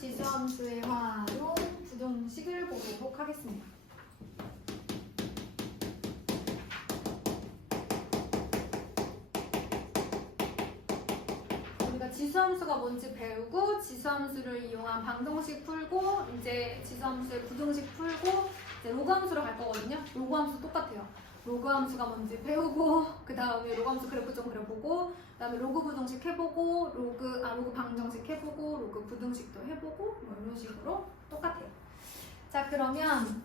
지수함수의 활용 부등식을 보도록 하겠습니다. 우리가 지수함수가 뭔지 배우고 지수함수를 이용한 방정식 풀고 이제 지수함수의 부등식 풀고 이제 로그함수로 갈 거거든요. 로그함수 똑같아요. 로그함수가 뭔지 배우고 그 다음에 로그함수 그래프 좀 그려보고 그 다음에 로그 부등식 해보고 로그 방정식 해보고 로그 부등식도 해보고 뭐 이런 식으로 똑같아요. 자 그러면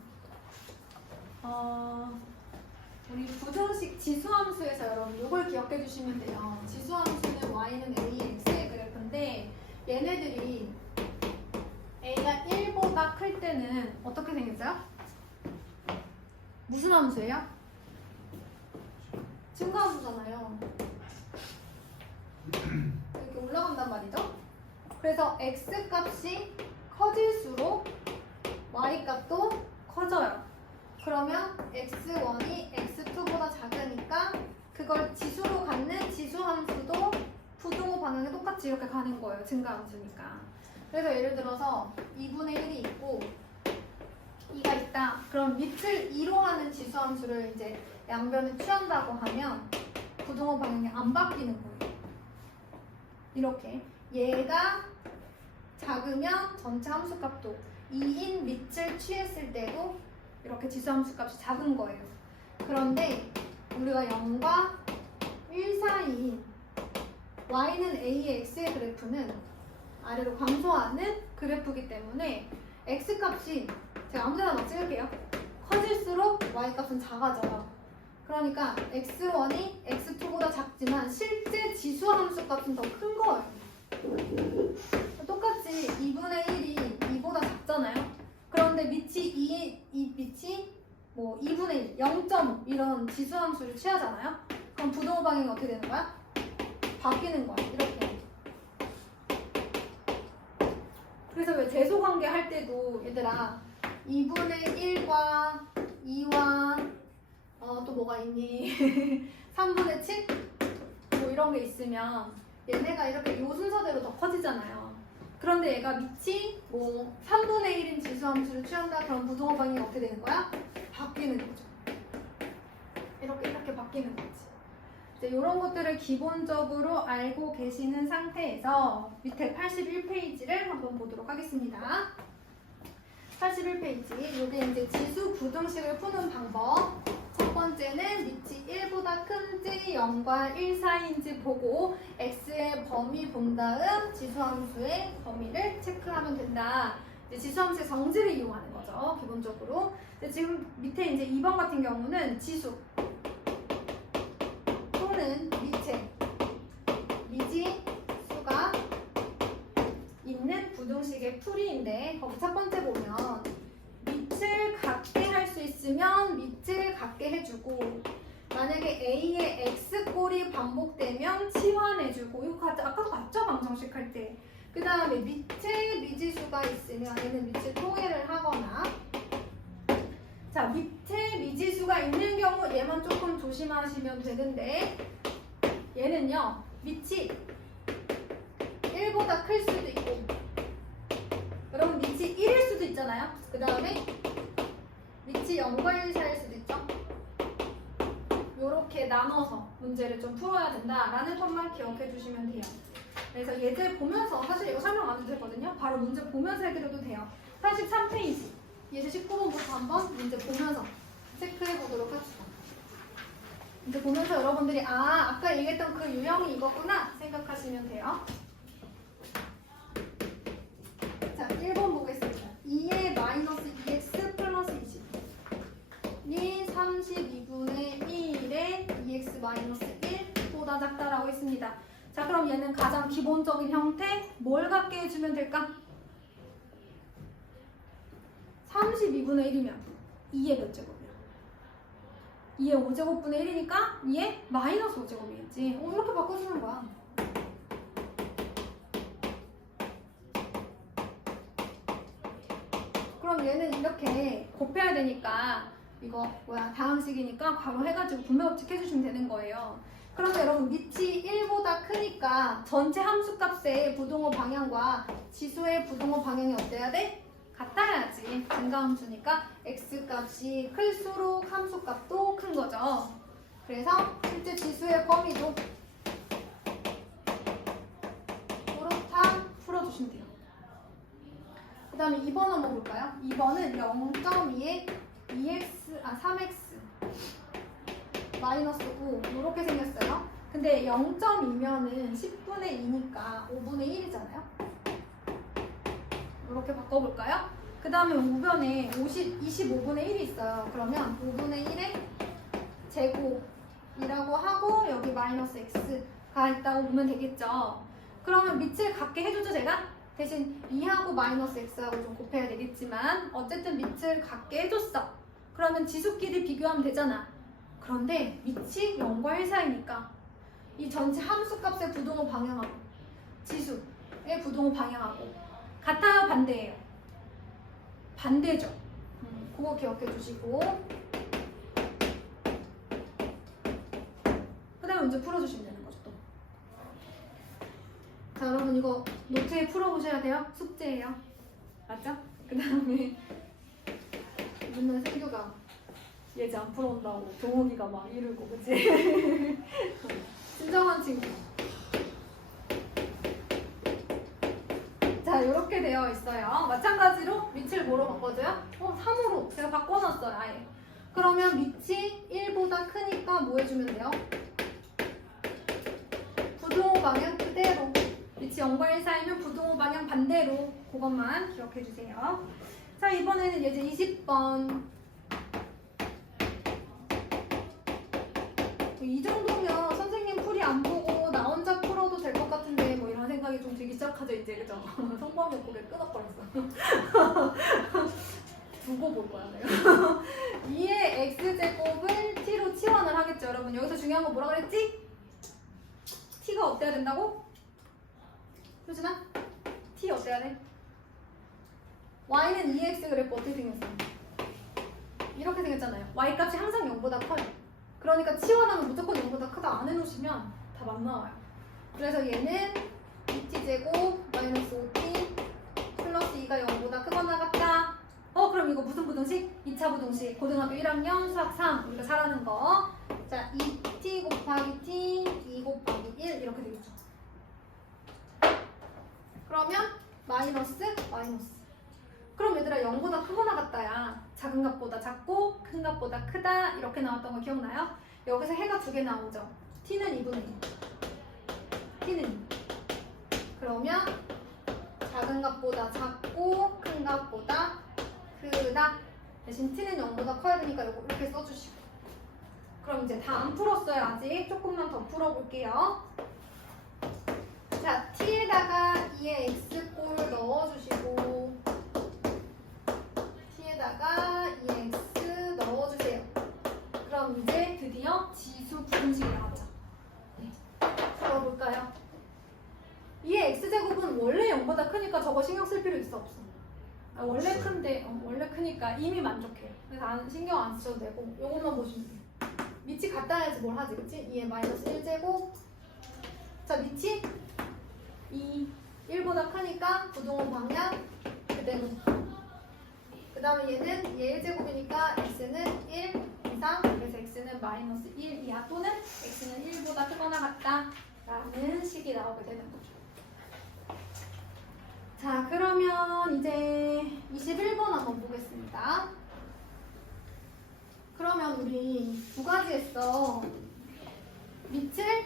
우리 부등식 지수함수에서 여러분 이걸 기억해 주시면 돼요. 지수함수는 y는 a, x의 그래프인데 얘네들이 a가 1보다 클 때는 어떻게 생겼죠? 무슨 함수예요? 증가함수잖아요. 이렇게 올라간단 말이죠. 그래서 x 값이 커질수록 y 값도 커져요. 그러면 x1이 x2보다 작으니까 그걸 지수로 갖는 지수함수도 부등호 방향에 똑같이 이렇게 가는 거예요. 증가함수니까. 그래서 예를 들어서 2분의 1이 있고 2가 있다. 그럼 밑을 2로 하는 지수함수를 이제 양변에 취한다고 하면 부등호 방향이 안 바뀌는 거예요. 이렇게 얘가 작으면 전체 함수값도 2인 밑을 취했을 때도 이렇게 지수함수 값이 작은 거예요. 그런데 우리가 0과 1 사이인 y는 a의 x의 그래프는 아래로 감소하는 그래프이기 때문에 x 값이 제가 아무데나 막 찍을게요. 커질수록 y 값은 작아져요. 그러니까 x1이 x2보다 작지만 실제 지수함수 값은 더 큰 거예요. 똑같이 2분의 1이 2보다 작잖아요. 그런데 밑이 밑이 뭐 2분의 1, 0.5 이런 지수함수를 취하잖아요. 그럼 부등호 방향이 어떻게 되는 거야? 바뀌는 거야. 이렇게. 그래서 왜 제소관계 할 때도 얘들아 2분의 1과 2와 또 뭐가 있니? 3분의 7? 뭐 이런 게 있으면 얘네가 이렇게 요 순서대로 더 커지잖아요. 그런데 얘가 밑이 뭐 3분의 1인 지수함수를 취한다. 그럼 부등호 방향이 어떻게 되는 거야? 바뀌는 거죠. 이렇게 바뀌는 거지. 이제 이런 것들을 기본적으로 알고 계시는 상태에서 밑에 81페이지를 한번 보도록 하겠습니다. 81페이지. 이게 이제 지수 부등식을 푸는 방법. 첫 번째는 밑이 1보다 큰지 0과 1 사이인지 보고 x의 범위 본 다음 지수함수의 범위를 체크하면 된다. 이제 지수함수의 성질을 이용하는 거죠. 기본적으로. 근데 지금 밑에 이제 2번 같은 경우는 지수 또는 미체 미지수가 있는 부등식의 풀이인데 거기 첫 번째 보면 밑을 같게 할 수 있으면 밑을 같게 해주고 만약에 A의 X꼴이 반복되면 치환해주고 이거 아까도 봤죠? 방정식 할 때. 그 다음에 밑에 미지수가 있으면 얘는 밑을 통해를 하거나 자 밑에 미지수가 있는 경우 얘만 조금 조심하시면 되는데 얘는요 밑이 1보다 클 수도 있고 여러분 밑이 1일 수도 있잖아요. 그 다음에 밑이 0과 1 사이일 수도 있죠. 요렇게 나눠서 문제를 좀 풀어야 된다라는 것만 기억해 주시면 돼요. 그래서 예제 보면서 사실 이거 설명 안 해도 되거든요. 바로 문제 보면서 해드려도 돼요. 83페이지 예제 19번부터 한번 문제 보면서 체크해 보도록 합시다. 문제 보면서 여러분들이 아까 얘기했던 그 유형이 이거구나 생각하시면 돼요. 자, 1번 보겠습니다. 2의 마이너스 2x 플러스 20이 32분의 1의 2x 마이너스 1보다 작다라고 했습니다. 자, 그럼 얘는 가장 기본적인 형태 뭘 갖게 해주면 될까? 32분의 1이면 2의 몇 제곱이야? 2의 5제곱분의 1이니까 2의 마이너스 5제곱이겠지. 이렇게 바꿔주는 거야. 그럼 얘는 이렇게 곱해야 되니까 이거 방정식이니까 바로 해가지고 분배법칙 해주시면 되는 거예요. 그런데 여러분 밑이 1보다 크니까 전체 함수값의 부동호 방향과 지수의 부동호 방향이 어때야 돼? 같아야지. 증가함수니까 x값이 클수록 함수값도 큰 거죠. 그래서 실제 지수의 범위도 그렇다 풀어주시면 돼요. 그 다음에 2번 한번 볼까요? 2번은 0.2에 3x 마이너스 5 이렇게 생겼어요. 근데 0.2면은 10분의 2니까 5분의 1이잖아요. 이렇게 바꿔볼까요? 그 다음에 5변에 25분의 1이 있어요. 그러면 5분의 1의 제곱이라고 하고 여기 마이너스 x가 있다고 보면 되겠죠. 그러면 밑을 같게 해주죠 제가? 대신 2하고 마이너스 x하고 좀 곱해야 되겠지만 어쨌든 밑을 같게 해줬어. 그러면 지수끼리 비교하면 되잖아. 그런데 밑이 0과 1 사이니까 이 전체 함수값의 부동호 방향하고 지수의 부동호 방향하고 같아요? 반대예요? 반대죠. 그거 기억해 주시고 그 다음에 문제 풀어주시면 되는 거죠 또. 자 여러분 이거 노트에 풀어보셔야 돼요. 숙제예요. 맞죠? 그 다음에 맨날 생규가 예지 안 풀어온다고 동욱이가 막 이러고 그치? 진정한 친구. 자 이렇게 되어 있어요. 마찬가지로 밑을 뭐로 바꿔줘요? 3으로 제가 바꿔놨어요 아예. 그러면 밑이 1보다 크니까 뭐 해주면 돼요? 부동호 방향 그대로. 밑이 0과 1 사이면 부동호 방향 반대로. 그것만 기억해주세요. 자 이번에는 예제 20번. 이 정도면 선생님 풀이 안 보고 나 혼자 풀어도 될 것 같은데 뭐 이런 생각이 좀 들기 시작하죠 이제. 그죠? 성범이 고개 끄덕거렸어. 두고 볼 거야 내가. 2의 x제곱을 t로 치환을 하겠죠 여러분. 여기서 중요한 거 뭐라 그랬지? t가 어때야 된다고? 효진아? t 어때야 돼? y는 2x 그랬고 어떻게 생겼어? 이렇게 생겼잖아요. y 값이 항상 0보다 커요. 그러니까 치환하면 무조건 0보다 크다 안 해놓으시면 답 안 나와요. 그래서 얘는 2t제곱 마이너스 5t 플러스 2가 0보다 크거나 같다. 그럼 이거 무슨 부등식? 2차 부등식. 고등학교 1학년 수학 3 우리가 잘하는 거. 자 2t 곱하기 t 2 곱하기 1 이렇게 되겠죠. 그러면 마이너스. 그럼 얘들아 0보다 크거나 같다야. 작은 값보다 작고 큰 값보다 크다 이렇게 나왔던 거 기억나요? 여기서 해가 2개 나오죠. t는 2분의 1. t는 2. 그러면 작은 값보다 작고 큰 값보다 크다. 대신 t는 0보다 커야 되니까 이거 이렇게 써주시고. 그럼 이제 다 안 풀었어요. 아직 조금만 더 풀어볼게요. 자, t에다가 2의 x꼴 넣어주시고 t에다가 2의 x 넣어주세요. 그럼 이제 드디어 지수 부등식이 나오죠. 네. 풀어볼까요? 2의 x제곱은 원래 0보다 크니까 저거 신경 쓸 필요 있어 없어? 원래 큰데 원래 크니까 이미 만족해요. 그래서 신경 안 쓰셔도 되고 요것만 보시면 돼요. 밑이 같다 해야지 뭘 하지 그치? 2의 마이너스 1제곱. 자 밑이 1보다 크니까 부동호 방향 그대로. 그 다음에 얘는 얘 1제곱이니까 x는 1 이상. 그래서 x는 마이너스 1 이하 또는 x는 1보다 크거나 같다 라는 식이 나오게 되는 거죠. 자 그러면 이제 21번 한번 보겠습니다. 그러면 우리 두 가지 했어. 밑을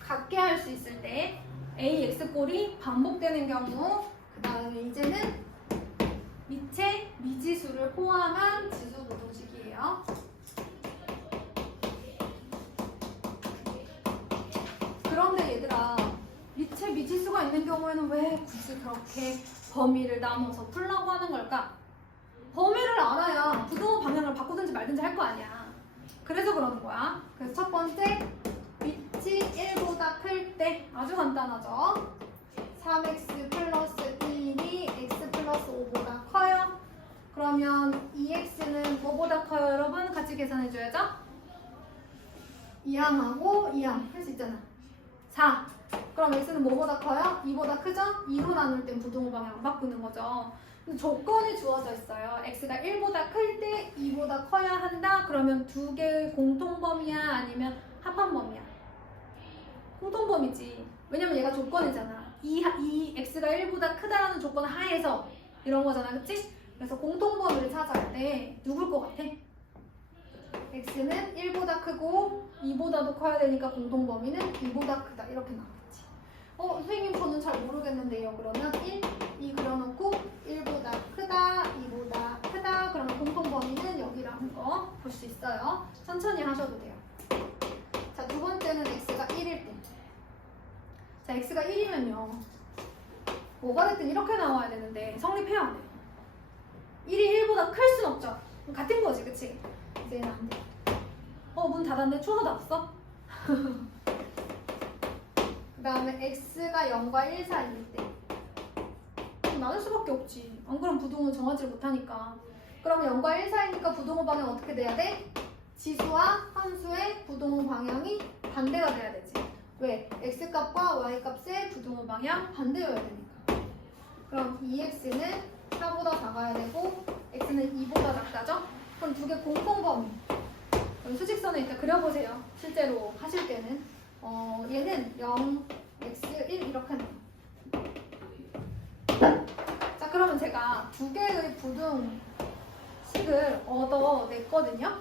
같게 할 수 있을 때 AX꼴이 반복되는 경우, 그 다음에 이제는 밑에 미지수를 포함한 지수 부등식이에요. 그런데 얘들아, 밑에 미지수가 있는 경우에는 왜 굳이 그렇게 범위를 나눠서 풀라고 하는 걸까? 범위를 알아야 부동호 방향을 바꾸든지 말든지 할 거 아니야. 그래서 그러는 거야. 그래서 첫 번째, 밑이 1보다 클 때 아주 간단하죠. 3x 플러스 1이 x 플러스 5보다 커요. 그러면 2x는 뭐보다 커요? 여러분 같이 계산해줘야죠. 2항하고 2항 할 수 있잖아. 4. 그럼 x는 뭐보다 커요? 2보다 크죠? 2로 나눌 땐 부등호 방향 안 바꾸는 거죠. 근데 조건이 주어져 있어요. x가 1보다 클 때 2보다 커야 한다. 그러면 두 개의 공통범위야? 아니면 합한범위야? 공통범위지. 왜냐면 얘가 조건이잖아. 이 x가 1보다 크다라는 조건 하에서 이런 거잖아. 그치? 그래서 공통범위를 찾아야 돼. 누굴 것 같아? x는 1보다 크고 2보다도 커야 되니까 공통범위는 2보다 크다. 이렇게 나오겠지. 선생님 저는 잘 모르겠는데요. 그러면 1, 2 그려놓고 1보다 크다, 2보다 크다. 그러면 공통범위는 여기라는 거 볼 수 있어요. 천천히 하셔도 돼요. 자, 두 번째는 x가 1일 때. 자, x가 1이면요. 뭐가 됐든 이렇게 나와야 되는데 성립해야 안 돼요. 1이 1보다 클 순 없죠. 같은 거지, 그치? 이제 얘는 안 돼. 문 닫았네. 추워서 닫았어? 그 다음에 x가 0과 1 사이일 때 나눌 수밖에 없지. 안 그럼 부등호 정하지 못하니까. 그럼 0과 1 사이니까 부등호 방향 어떻게 돼야 돼? 지수와 함수의 부등호 방향이 반대가 돼야 되지. 왜? x값과 y값의 부등호 방향 반대여야 되니까. 그럼 2x는 4보다 작아야 되고 x는 2보다 작다죠? 그럼 두 개 공통범위. 그럼 수직선에 일단 그려보세요. 실제로 하실 때는 얘는 0, x, 1 이렇게 나와요. 자, 그러면 제가 두 개의 부등식을 얻어냈거든요.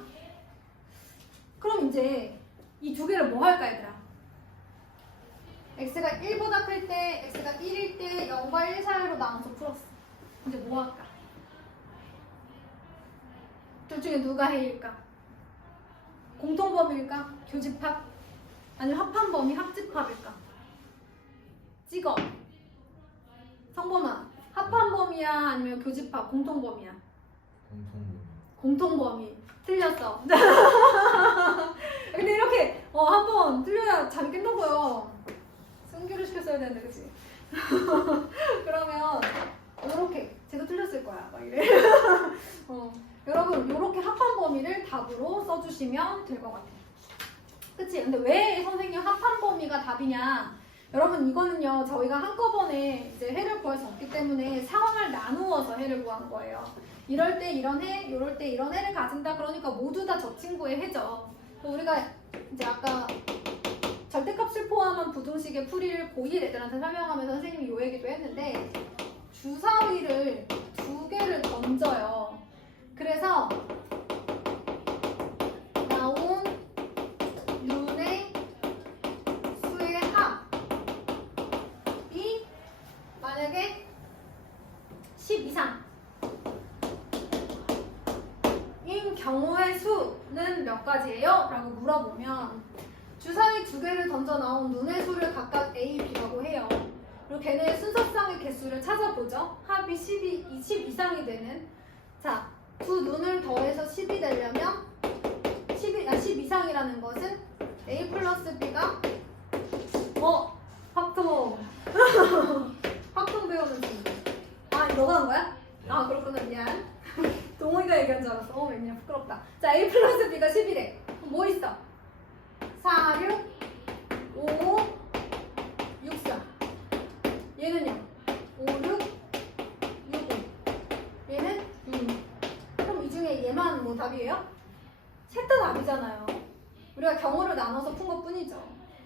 그럼 이제 이 두 개를 뭐 할까, 얘들아? x가 1보다 클 때, x가 1일 때 0과 1 사이로 나눠서 풀었어. 이제 뭐 할까? 둘 중에 누가 해일까? 공통범위일까? 교집합? 아니면 합한범위, 합집합일까? 찍어. 성범아, 합한범위야? 아니면 교집합, 공통범위야? 공통범위. 틀렸어. 근데 이렇게 한번 틀려야 잠이 깬다고요. 승규를 시켰어야 되는데, 그치? 그러면 이렇게 쟤도 틀렸을 거야. 막 이래. 여러분 이렇게 합한 범위를 답으로 써주시면 될 것 같아요. 그치? 근데 왜 선생님 합한 범위가 답이냐? 여러분 이거는요 저희가 한꺼번에 이제 해를 구할 수 없기 때문에 상황을 나누어서 해를 구한 거예요. 이럴 때 이런 해, 이럴 때 이런 해를 가진다. 그러니까 모두 다 저 친구의 해죠. 우리가 이제 아까 절대값을 포함한 부등식의 풀이를 고1 애들한테 설명하면서 선생님이 요 얘기도 했는데 주사위를 두 개를 던져요. 그래서 나온 눈의 수의 합이 만약에 10 이상인 경우의 수는 몇 가지예요? 라고 물어보면 주사위 두 개를 던져 나온 눈의 수를 각각 A, B라고 해요. 그리고 걔네의 순서상의 개수를 찾아보죠. 합이 10 이상이 되는. 자, 두 눈을 더해서 10이 되려면 10 이상이라는 것은 A 플러스 B가 확통 확통 배우는 중. 너가 한 거야? 그렇구나. 미안. 동호이가 얘기한 줄 알았어. 웬일이야. 부끄럽다. 자, A 플러스 B가 10이래. 뭐 있어? 4, 6, 5, 6, 4. 얘는요? 5, 6, 6, 5. 얘는 6. 그럼 이 중에 얘만 뭐 답이에요? 셋 다 답이잖아요. 우리가 경우를 나눠서 푼 것 뿐이죠.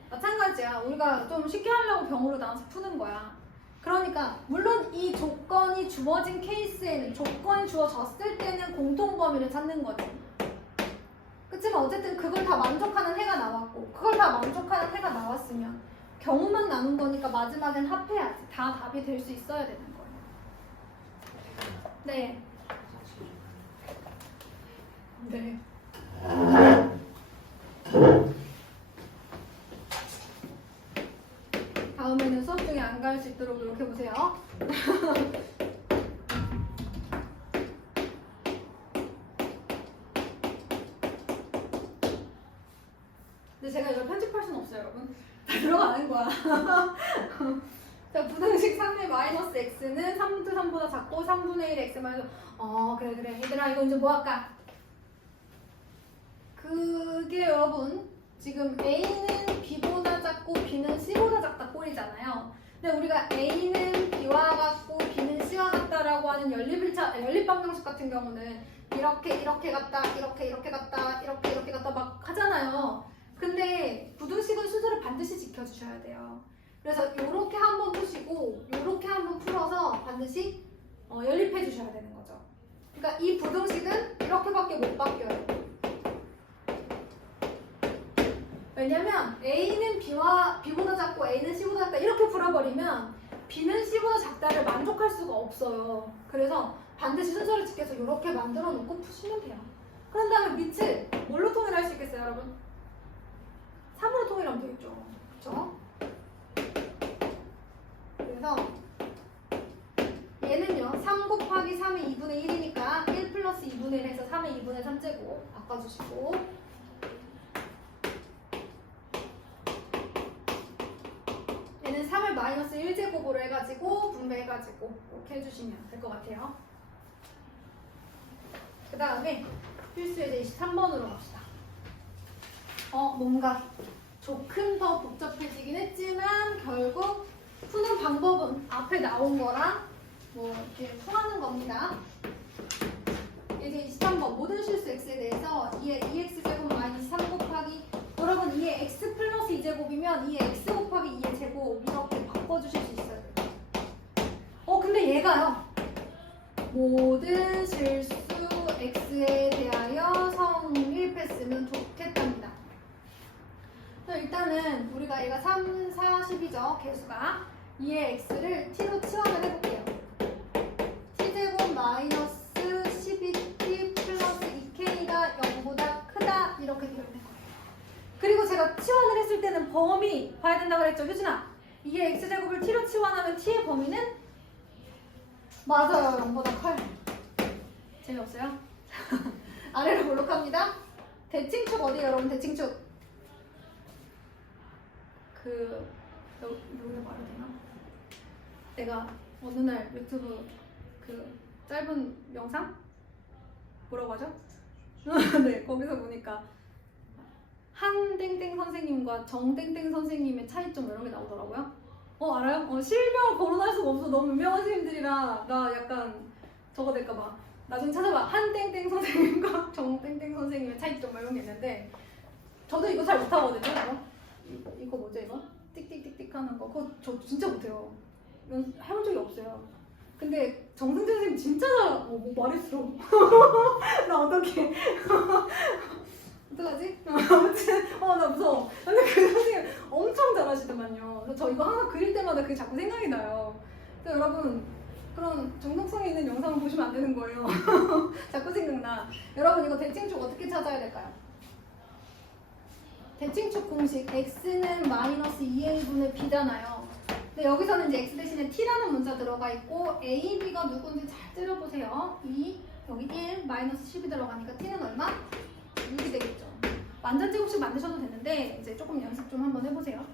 마찬가지야. 우리가 좀 쉽게 하려고 경우를 나눠서 푸는 거야. 그러니까 물론 이 조건이 주어진 케이스에는, 조건이 주어졌을 때는 공통범위를 찾는 거지. 그치만 어쨌든 그걸 다 만족하는 해가 나왔고, 그걸 다 만족하는 해가 나왔으면 경우만 나눈 거니까 마지막엔 합해야지. 다 답이 될 수 있어야 되는 거예요. 네. 네. 다음에는 수업 중에 안 갈 수 있도록 노력해보세요. 근데 제가 이걸 편집할 수는 없어요, 여러분. 다 들어가는 거야. 자, 부등식 3의 마이너스 x는 3보다 작고 3분의 1 x 마이너스. 그래. 얘들아, 이거 이제 뭐 할까? 그게 여러분, 지금 A는 B보다 작고 B는 C보다 작다 꼴이잖아요. 근데 우리가 A는 B와 같고 B는 C와 같다라고 하는 연립방정식 같은 경우는 이렇게 갔다 이렇게 갔다 막 하잖아요. 근데 부등식은 순서를 반드시 지켜주셔야 돼요. 그래서 이렇게 한번 푸시고 이렇게 한번 풀어서 반드시 연립해 주셔야 되는 거죠. 그러니까 이 부등식은 이렇게밖에 못 바뀌어요. 왜냐면 A는 B보다 작고 A는 C보다 작다 이렇게 풀어버리면 B는 C보다 작다를 만족할 수가 없어요. 그래서 반드시 순서를 지켜서 이렇게 만들어 놓고 푸시면 돼요. 그런 다음에 밑을 뭘로 통일할 수 있겠어요, 여러분? 3으로 통일하면 되겠죠. 그쵸? 그래서 얘는요 3 곱하기 3이 2분의 1이니까 1 플러스 2분의 1 해서 3의 2분의 3제곱 바꿔주시고, 얘는 3을 마이너스 1제곱으로 해가지고 분배해가지고 이렇게 해주시면 될 것 같아요. 그 다음에 필수예제 23번으로 갑시다. 뭔가 조금 더 복잡해지긴 했지만 결국 푸는 방법은 앞에 나온 거랑 뭐 이렇게 풀하는 겁니다. 이제 23번 모든 실수 x에 대해서 2의 2x제곱 마이너스 3 곱하기, 여러분 2의 x 플러스 2제곱이면 2의 x 곱하기 2의 제곱 이렇게 바꿔주실 수 있어야 돼요. 근데 얘가요 모든 실수 x에 대하여 성 1패 쓰면 좋겠답니다. 일단은 우리가 얘가 3, 4, 10이죠. 개수가 2의 x를 t로 치환을 해볼게요. t제곱 마이너스 12t 플러스 2k가 0보다 크다 이렇게 되면 될 거예요. 그리고 제가 치환을 했을 때는 범위 봐야 된다고 그랬죠. 효진아, 2의 x제곱을 t로 치환하면 t의 범위는 맞아요. 0보다 커요. 재미없어요? 아래로 볼록합니다. 대칭축 어디에요, 여러분? 대칭축. 여기 말해도 되나? 내가 어느 날 유튜브 짧은 영상? 뭐라고 하죠? 네, 거기서 보니까 한 땡땡 선생님과 정 땡땡 선생님의 차이점 이런 게 나오더라고요. 알아요? 실명을 거론할 수가 없어. 너무 유명한 선생님들이라 나 약간 저거 될까봐 나중에 찾아봐. 한 땡땡 선생님과 정 땡땡 선생님의 차이점 이런 게 있는데 저도 이거 잘 못하거든요. 이거 뭐죠 이거? 띡띡띡띡 하는 거 그거 저 진짜 못해요. 이건 해본 적이 없어요. 근데 정승재 선생님 진짜 뭐 말했어. 나 어떡해. 어떡하지? 아무튼 나 무서워. 근데 그 선생님 엄청 잘하시더만요. 저 이거 항상 그릴 때마다 그게 자꾸 생각이 나요. 그래서 여러분 그런 정독성이 있는 영상을 보시면 안 되는 거예요. 자꾸 생각나. 여러분 이거 대칭축 어떻게 찾아야 될까요? 대칭축 공식 x는 마이너스 2a분의 b잖아요. 근데 여기서는 이제 x 대신에 t라는 문자 들어가 있고 a, b가 누군지 잘 때려보세요. 2, 여기 1, 마이너스 10이 들어가니까 t는 얼마? 6이 되겠죠. 완전 제곱식 만드셔도 되는데 이제 조금 연습 좀 한번 해보세요.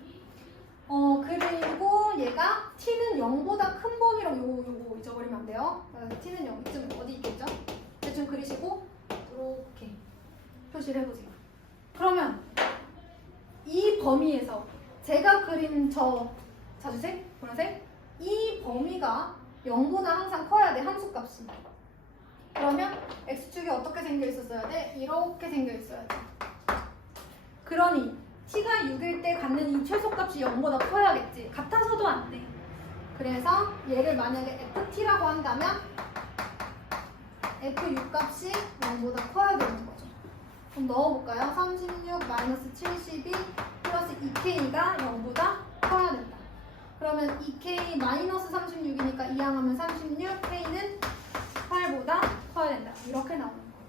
그리고 얘가 t는 0보다 큰 범위로 요거 잊어버리면 안 돼요. 그래서 t는 0, 이쯤 어디 있겠죠? 대충 그리시고 이렇게 표시를 해보세요. 그러면 이 범위에서 제가 그린 저 자주색, 보라색 이 범위가 0보다 항상 커야 돼, 함수값이. 그러면 x축이 어떻게 생겨 있었어야 돼? 이렇게 생겨 있어야 돼. 그러니 t가 6일 때 갖는 이 최소값이 0보다 커야겠지. 같아서도 안 돼. 그래서 얘를 만약에 ft라고 한다면 f6 값이 0보다 커야 되는 거죠. 그럼 넣어볼까요? 36 마이너스 72 플러스 2k가 0보다 커야 된다. 그러면 2k 마이너스 36이니까 이항하면 36, k는 8보다 커야 된다. 이렇게 나오는 거예요.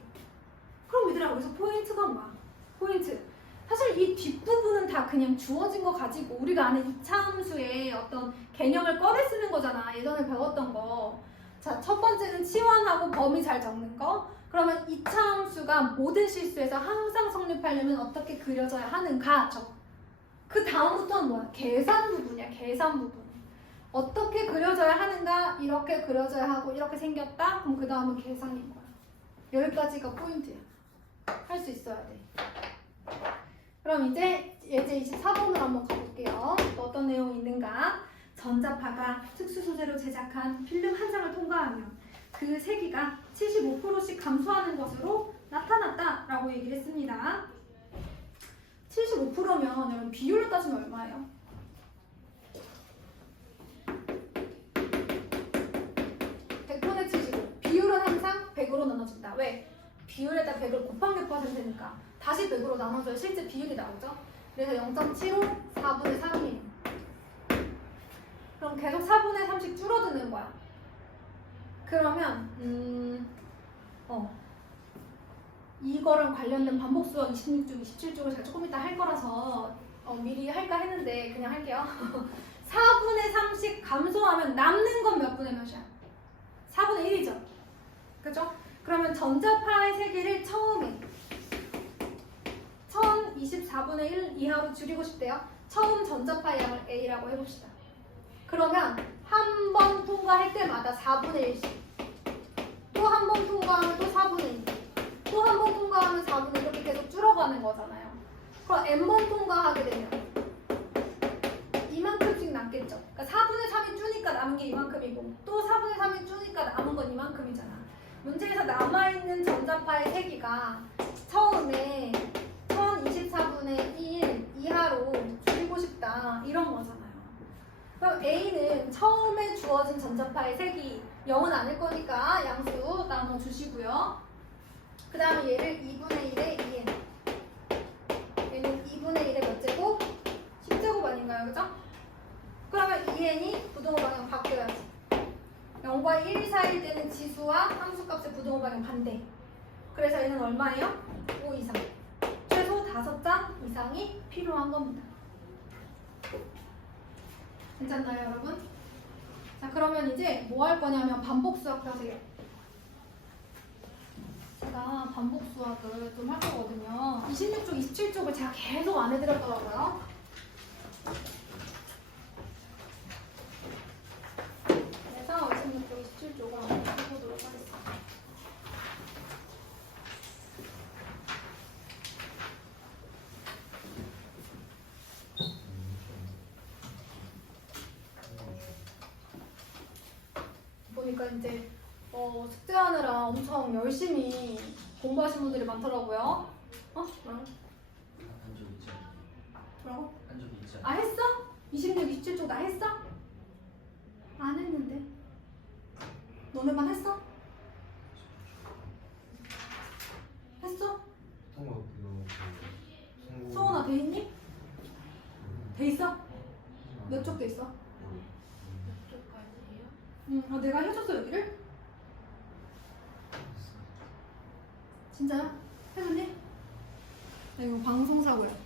그럼 얘들아 여기서 포인트가 뭐야? 포인트. 사실 이 뒷부분은 다 그냥 주어진 거 가지고 우리가 아는 이차함수의 어떤 개념을 꺼내 쓰는 거잖아. 예전에 배웠던 거. 자, 첫 번째는 치환하고 범위 잘 적는 거. 그러면 이차함수가 모든 실수에서 항상 성립하려면 어떻게 그려져야 하는가? 그 다음부터는 뭐야? 계산 부분이야. 계산 부분. 어떻게 그려져야 하는가? 이렇게 그려져야 하고 이렇게 생겼다? 그럼 그 다음은 계산인 거야. 여기까지가 포인트야. 할 수 있어야 돼. 그럼 이제 예제 24번으로 한번 가볼게요. 또 어떤 내용이 있는가? 전자파가 특수 소재로 제작한 필름 한 장을 통과하면 그 세기가 75%씩 감소하는 것으로 나타났다라고 얘기를 했습니다. 75%면 여러분 비율로 따지면 얼마예요? 100분의 75. 비율은 항상 100으로 나눠진다. 왜? 비율에다 100을 곱한 몇 퍼센트니까 다시 100으로 나눠줘야 실제 비율이 나오죠. 그래서 0.75, 4분의 3이. 그럼 계속 4분의 3씩 줄어드는 거야. 그러면 이거랑 관련된 반복 수학 26쪽, 27쪽을 제가 조금 이따 할 거라서 미리 할까 했는데 그냥 할게요. 4분의 3씩 감소하면 남는 건 몇 분의 몇이야? 4분의 1이죠. 그죠? 그러면 전자파의 세기를 처음에 1024분의 1 이하로 줄이고 싶대요. 처음 전자파의 양을 A라고 해봅시다. 그러면 한 번 통과할 때마다 4분의 1씩, 또 한 번 통과하면 또 4분의 1, 또 한 번 통과하면 4분의 1 이렇게 계속 줄어가는 거잖아요. 그럼 n번 통과하게 되면 이만큼씩 남겠죠. 그러니까 4분의 3이 주니까 남은 게 이만큼이고 또 4분의 3이 주니까 남은 건 이만큼이잖아. 문제에서 남아있는 전자파의 세기가 처음에 1024분의 1 이하로 줄이고 싶다 이런 거잖아요. 그럼 A는 처음에 주어진 전자파의 색이 0은 아닐 거니까 양수 나눠주시고요. 그 다음에 얘를 2분의 1에 2n. 얘는 2분의 1에 몇 제곱? 10제곱 아닌가요? 그죠? 그러면 2n이 부동호 방향 바뀌어야지. 0과 1 사이일 때는 지수와 함수값의 부동호 방향 반대. 그래서 얘는 얼마예요? 5 이상. 최소 5장 이상이 필요한 겁니다. 괜찮나요, 여러분? 자, 그러면 이제 뭐 할 거냐면 반복 수학 하세요. 제가 반복 수학을 좀 할 거거든요. 26쪽, 27쪽을 제가 계속 안 해드렸더라고요. 그래서 26쪽, 27쪽을 한번 해보도록 하겠습니다. 보니까 이제 숙제하느라 엄청 열심히 공부하신 분들이 많더라고요. 뭐라고? 한 적 있죠. 뭐라고? 한 적이 있죠. 아, 했어? 26, 27쪽 나 했어? 안 했는데. 너네만 했어? 했어? 통과 그거 소원아 돼 있니? 돼 있어? 몇 쪽 돼 있어? 쪽까지예요? 내가 해줬어 여기를? 진짜요? 해줬니? 나 이거 방송사고야.